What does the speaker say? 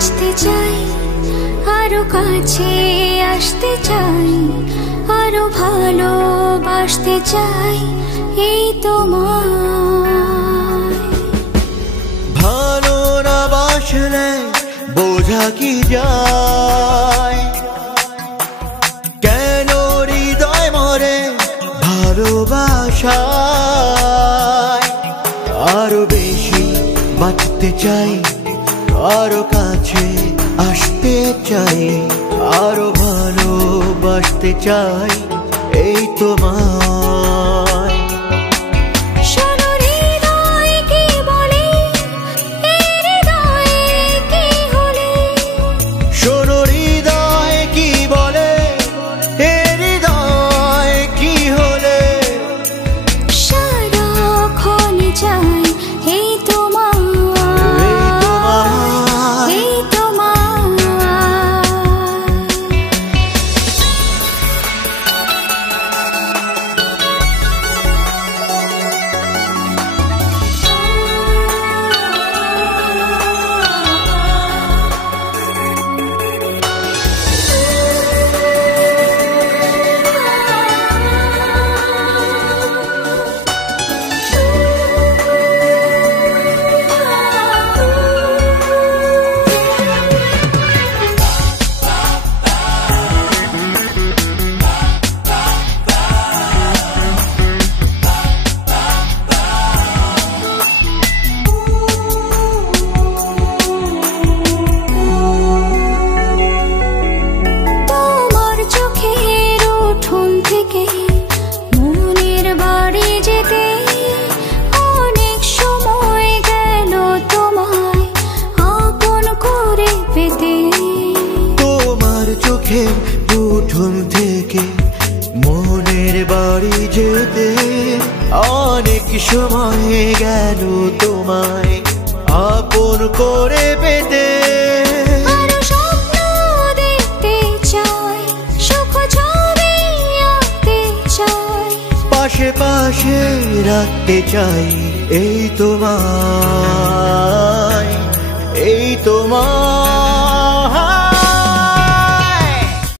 বাঁচতে চাই, আরো কাছে আসতে চাই, আরো ভালোবাসতে চাই এই তোমায়। ভালো না বাসলে বোঝা কি যায়, কেন হৃদয় মরে ভালোবাসায়। আরো বেশি বাঁচতে চাই, আরো কাছে আসতে চাই, আরো ভালোবাসতে চাই এই তোমায়। উঠোন থেকে মনের বাড়ি যেতে অনেক সময় গেল তোমায় আপন করে পেতে। পাশে পাশে রাখতে চাই এই তোমায়, এই তোমায়।